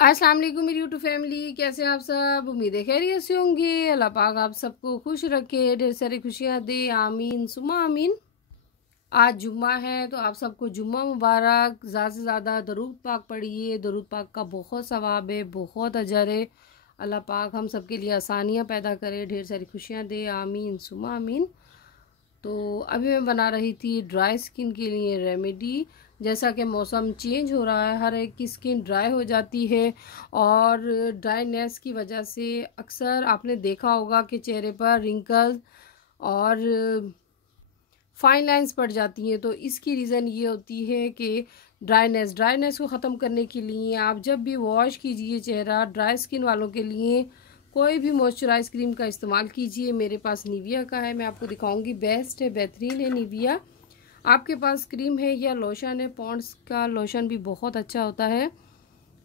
अस्सलाम वालेकुम मेरी यूट्यूब फैमिली, कैसे हैं आप सब। उम्मीद है खैरियत से होंगे। अल्लाह पाक आप सबको खुश रखे, ढेर सारी खुशियां दे, आमीन सुमा आमीन। आज जुम्मा है तो आप सबको जुम्मा मुबारक। ज़्यादा से ज़्यादा दरूद पाक पढ़िए, दरूद पाक का बहुत सवाब है, बहुत अजर है। अल्लाह पाक हम सबके लिए आसानियाँ पैदा करे, ढेर सारी खुशियाँ दे, आमीन सुमा आमीन। तो अभी मैं बना रही थी ड्राई स्किन के लिए रेमेडी। जैसा कि मौसम चेंज हो रहा है, हर एक की स्किन ड्राई हो जाती है और ड्राईनेस की वजह से अक्सर आपने देखा होगा कि चेहरे पर रिंकल्स और फाइन लाइंस पड़ जाती हैं। तो इसकी रीज़न ये होती है कि ड्राईनेस को ख़त्म करने के लिए आप जब भी वॉश कीजिए चेहरा, ड्राई स्किन वालों के लिए कोई भी मॉइस्चराइज क्रीम का इस्तेमाल कीजिए। मेरे पास निविया का है, मैं आपको दिखाऊंगी, बेस्ट है, बेहतरीन है निविया। आपके पास क्रीम है या लोशन है, पॉन्ड्स का लोशन भी बहुत अच्छा होता है,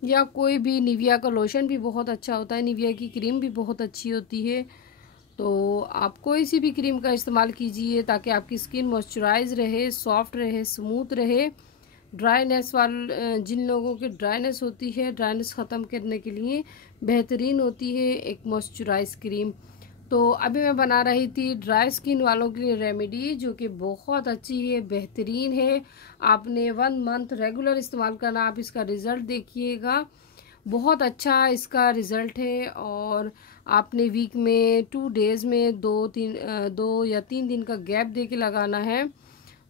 या कोई भी निविया का लोशन भी बहुत अच्छा होता है, निविया की क्रीम भी बहुत अच्छी होती है। तो आप कोई सी भी क्रीम का इस्तेमाल कीजिए ताकि आपकी स्किन मॉइस्चराइज रहे, सॉफ्ट रहे, स्मूथ रहे। ड्राईनेस वाले जिन लोगों की ड्राईनेस होती है, ड्राईनेस ख़त्म करने के लिए बेहतरीन होती है एक मॉइस्चराइज क्रीम। तो अभी मैं बना रही थी ड्राई स्किन वालों के लिए रेमेडी, जो कि बहुत अच्छी है, बेहतरीन है। आपने 1 मंथ रेगुलर इस्तेमाल करना, आप इसका रिज़ल्ट देखिएगा, बहुत अच्छा इसका रिज़ल्ट है। और आपने वीक में 2 डेज़ में 2 या 3 दिन का गैप दे के लगाना है,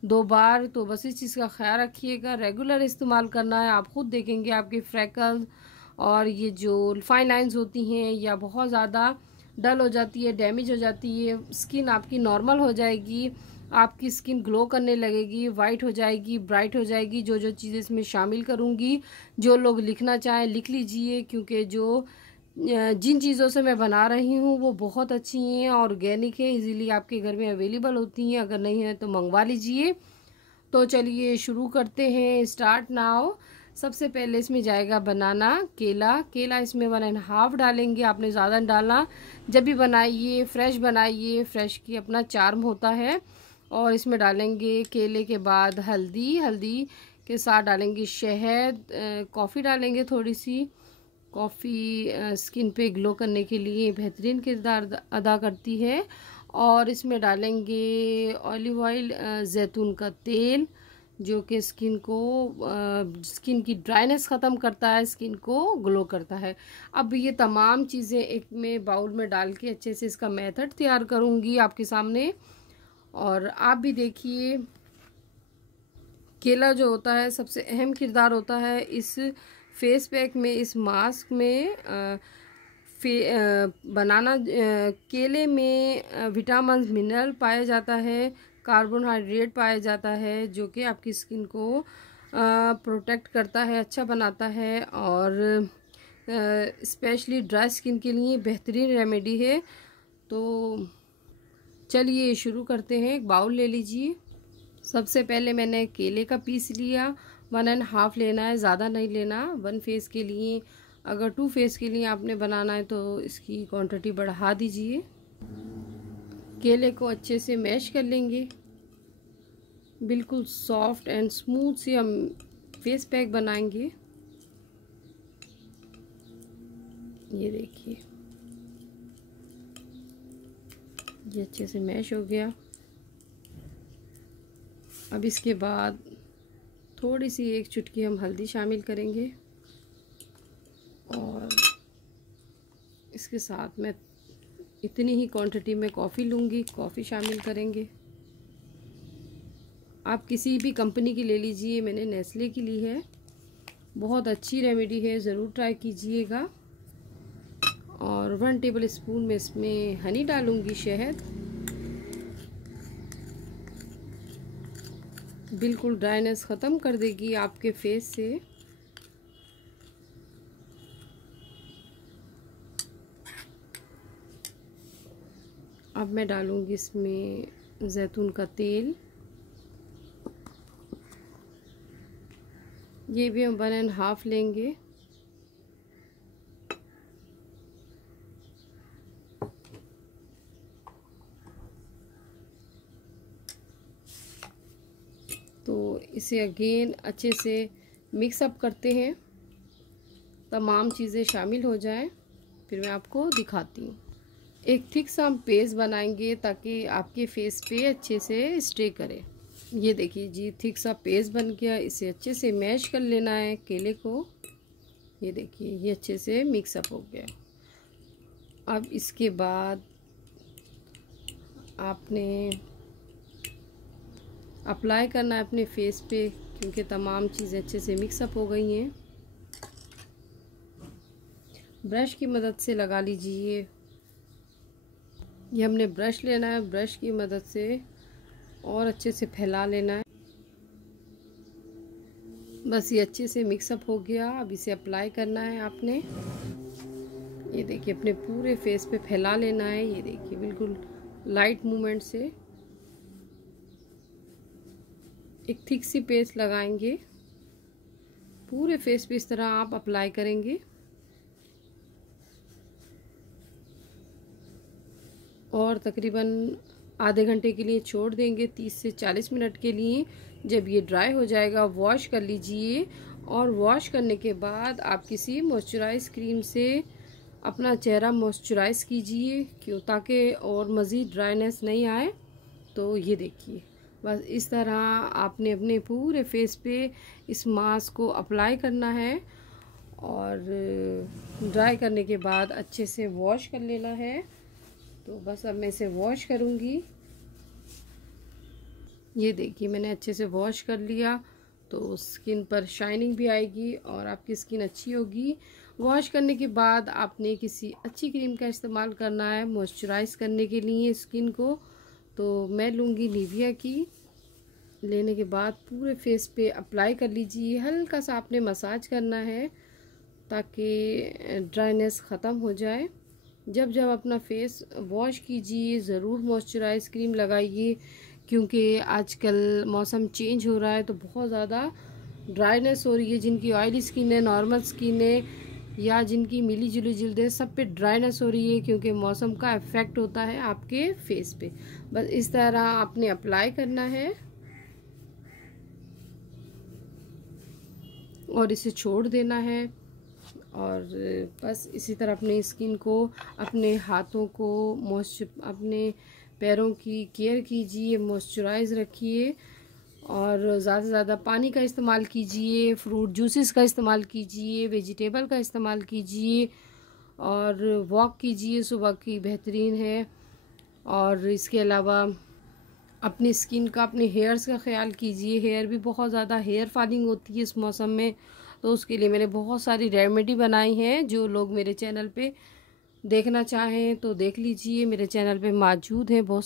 2 बार। तो बस इस चीज़ का ख्याल रखिएगा, रेगुलर इस्तेमाल करना है। आप खुद देखेंगे आपके फ्रैकल्स और ये जो फाइन लाइंस होती हैं या बहुत ज़्यादा डल हो जाती है, डैमेज हो जाती है, स्किन आपकी नॉर्मल हो जाएगी, आपकी स्किन ग्लो करने लगेगी, वाइट हो जाएगी, ब्राइट हो जाएगी। जो जो चीज़ें इसमें शामिल करूँगी, जो लोग लिखना चाहें लिख लीजिए, क्योंकि जो जिन चीज़ों से मैं बना रही हूँ वो बहुत अच्छी हैं, ऑर्गेनिक है, इजीली आपके घर में अवेलेबल होती हैं, अगर नहीं है तो मंगवा लीजिए। तो चलिए शुरू करते हैं, स्टार्ट नाउ। सबसे पहले इसमें जाएगा बनाना, केला इसमें 1.5 डालेंगे, आपने ज़्यादा डालना। जब भी बनाइए फ्रेश बनाइए, फ्रेश की अपना चार्म होता है। और इसमें डालेंगे केले के बाद हल्दी के साथ डालेंगे शहद, कॉफ़ी डालेंगे थोड़ी सी। कॉफ़ी स्किन पे ग्लो करने के लिए बेहतरीन किरदार अदा करती है। और इसमें डालेंगे ऑलिव ऑयल, जैतून का तेल, जो कि स्किन की ड्राइनेस ख़त्म करता है, स्किन को ग्लो करता है। अब ये तमाम चीज़ें एक में बाउल में डाल के अच्छे से इसका मेथड तैयार करूँगी आपके सामने, और आप भी देखिए। केला जो होता है सबसे अहम किरदार होता है इस फेस पैक में, इस मास्क में। बनाना केले में विटामिन मिनरल पाया जाता है, कार्बोहाइड्रेट पाया जाता है, जो कि आपकी स्किन को प्रोटेक्ट करता है, अच्छा बनाता है, और स्पेशली ड्राई स्किन के लिए बेहतरीन रेमेडी है। तो चलिए शुरू करते हैं। एक बाउल ले लीजिए। सबसे पहले मैंने केले का पीस लिया, 1.5 लेना है, ज़्यादा नहीं लेना। 1 फेस के लिए, अगर 2 फेस के लिए आपने बनाना है तो इसकी क्वांटिटी बढ़ा दीजिए। केले को अच्छे से मैश कर लेंगे, बिल्कुल सॉफ्ट एंड स्मूथ से हम फेस पैक बनाएंगे। ये देखिए, ये अच्छे से मैश हो गया। अब इसके बाद थोड़ी सी 1 चुटकी हम हल्दी शामिल करेंगे, और इसके साथ में इतनी ही क्वांटिटी में कॉफ़ी लूँगी, कॉफ़ी शामिल करेंगे। आप किसी भी कंपनी की ले लीजिए, मैंने नेस्ले की ली है, बहुत अच्छी रेमेडी है, ज़रूर ट्राई कीजिएगा। और 1 टेबल स्पून में इसमें हनी डालूँगी, शहद, बिल्कुल ड्राइनेस ख़त्म कर देगी आपके फेस से। अब मैं डालूँगी इसमें जैतून का तेल, ये भी हम 1.5 लेंगे। तो इसे अगेन अच्छे से मिक्स अप करते हैं। तमाम चीज़ें शामिल हो जाएं, फिर मैं आपको दिखाती हूँ। एक थिक सा हम पेस्ट बनाएंगे ताकि आपके फेस पे अच्छे से स्टे करे। ये देखिए जी, थिक सा पेस्ट बन गया। इसे अच्छे से मैश कर लेना है केले को। ये देखिए, ये अच्छे से मिक्सअप हो गया। अब इसके बाद आपने अप्लाई करना है अपने फेस पे, क्योंकि तमाम चीज़ें अच्छे से मिक्सअप हो गई हैं। ब्रश की मदद से लगा लीजिए। ये हमने ब्रश लेना है, ब्रश की मदद से और अच्छे से फैला लेना है। बस ये अच्छे से मिक्सअप हो गया। अब इसे अप्लाई करना है आपने। ये देखिए, अपने पूरे फेस पे फैला लेना है। ये देखिए, बिल्कुल लाइट मूवमेंट से एक थिक सी पेस्ट लगाएंगे। पूरे फेस पे इस तरह आप अप्लाई करेंगे और तकरीबन आधे घंटे के लिए छोड़ देंगे, 30 से 40 मिनट के लिए। जब ये ड्राई हो जाएगा वॉश कर लीजिए, और वॉश करने के बाद आप किसी मॉइस्चराइज क्रीम से अपना चेहरा मॉइस्चराइज कीजिए, क्यों, ताकि और मज़ीद ड्राइनेस नहीं आए। तो ये देखिए, बस इस तरह आपने अपने पूरे फेस पे इस मास्क को अप्लाई करना है और ड्राई करने के बाद अच्छे से वॉश कर लेना है। तो बस अब मैं इसे वॉश करूँगी। ये देखिए, मैंने अच्छे से वॉश कर लिया, तो स्किन पर शाइनिंग भी आएगी और आपकी स्किन अच्छी होगी। वॉश करने के बाद आपने किसी अच्छी क्रीम का इस्तेमाल करना है मॉइस्चराइज करने के लिए स्किन को। तो मैं लूँगी निविया की। लेने के बाद पूरे फेस पे अप्लाई कर लीजिए। हल्का सा आपने मसाज करना है ताकि ड्राइनेस ख़त्म हो जाए। जब जब अपना फेस वॉश कीजिए ज़रूर मॉइस्चराइज क्रीम लगाइए, क्योंकि आजकल मौसम चेंज हो रहा है तो बहुत ज़्यादा ड्राइनेस हो रही है। जिनकी ऑयली स्किन है, नॉर्मल स्किन है, या जिनकी मिली जुली जल्द है, सब पे ड्राइनेस हो रही है, क्योंकि मौसम का इफ़ेक्ट होता है आपके फेस पे। बस इस तरह आपने अप्लाई करना है और इसे छोड़ देना है। और बस इसी तरह अपनी स्किन को, अपने हाथों को अपने पैरों की केयर कीजिए, मॉइस्चराइज रखिए और ज़्यादा से ज़्यादा पानी का इस्तेमाल कीजिए, फ्रूट जूसेस का इस्तेमाल कीजिए, वेजिटेबल का इस्तेमाल कीजिए और वॉक कीजिए, सुबह की बेहतरीन है। और इसके अलावा अपनी स्किन का, अपने हेयर्स का ख्याल कीजिए। हेयर भी बहुत ज़्यादा हेयर फॉलिंग होती है इस मौसम में, तो उसके लिए मैंने बहुत सारी रेमेडी बनाई हैं। जो लोग मेरे चैनल पे देखना चाहें तो देख लीजिए, मेरे चैनल पे मौजूद हैं बहुत